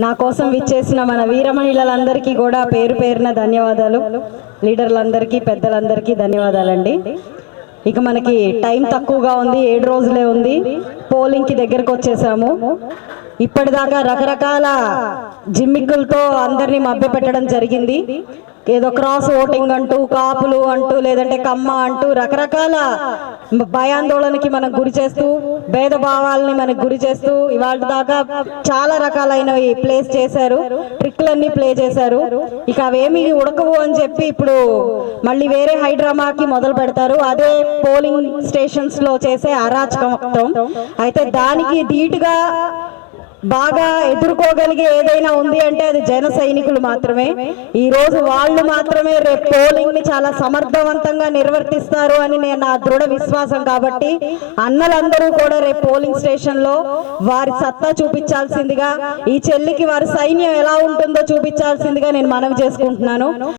నా కోసం విచ్చేసిన మన వీర మహిళలందరికీ కూడా పేరు పేరున ధన్యవాదాలు. లీడర్లందరికీ పెద్దలందరికీ ధన్యవాదాలండి. ఇక మనకి టైం తక్కువగా ఉంది ఏడు రోజులే ఉంది. పోలింగ్కి దగ్గరకు వచ్చేసాము. ఇప్పటిదాకా రకరకాల జిమ్మిక్కులతో అందరినీ మభ్యపెట్టడం జరిగింది. ఏదో క్రాస్ ఓటింగ్ అంటూ కాపులు అంటూ లేదంటే కమ్మ అంటూ రకరకాల భయాందోళనకి మనం గురి చేస్తూ భేదభావాలని మనకు గురి చేస్తూ ఇవాళ దాకా చాలా రకాలైనవి ప్లేస్ చేశారు. ట్రిక్లన్నీ ప్లే చేశారు. ఇక అవేమి ఉడకవు అని చెప్పి ఇప్పుడు మళ్ళీ వేరే హైడ్రామాకి మొదలు పెడతారు. అదే పోలింగ్ స్టేషన్స్లో చేసే అరాచకం అయితే దానికి ధీటుగా బాగా ఎదుర్కోగలిగే ఏదైనా ఉంది అంటే అది జన సైనికులు మాత్రమే. ఈ రోజు వాళ్ళు మాత్రమే రేపు పోలింగ్ని చాలా సమర్థవంతంగా నిర్వర్తిస్తారు అని నేను నా దృఢ విశ్వాసం కాబట్టి అన్నలందరూ కూడా రేపు పోలింగ్ స్టేషన్లో వారి సత్తా చూపించాల్సిందిగా ఈ చెల్లికి వారి సైన్యం ఎలా ఉంటుందో చూపించాల్సిందిగా నేను మనవి చేసుకుంటున్నాను.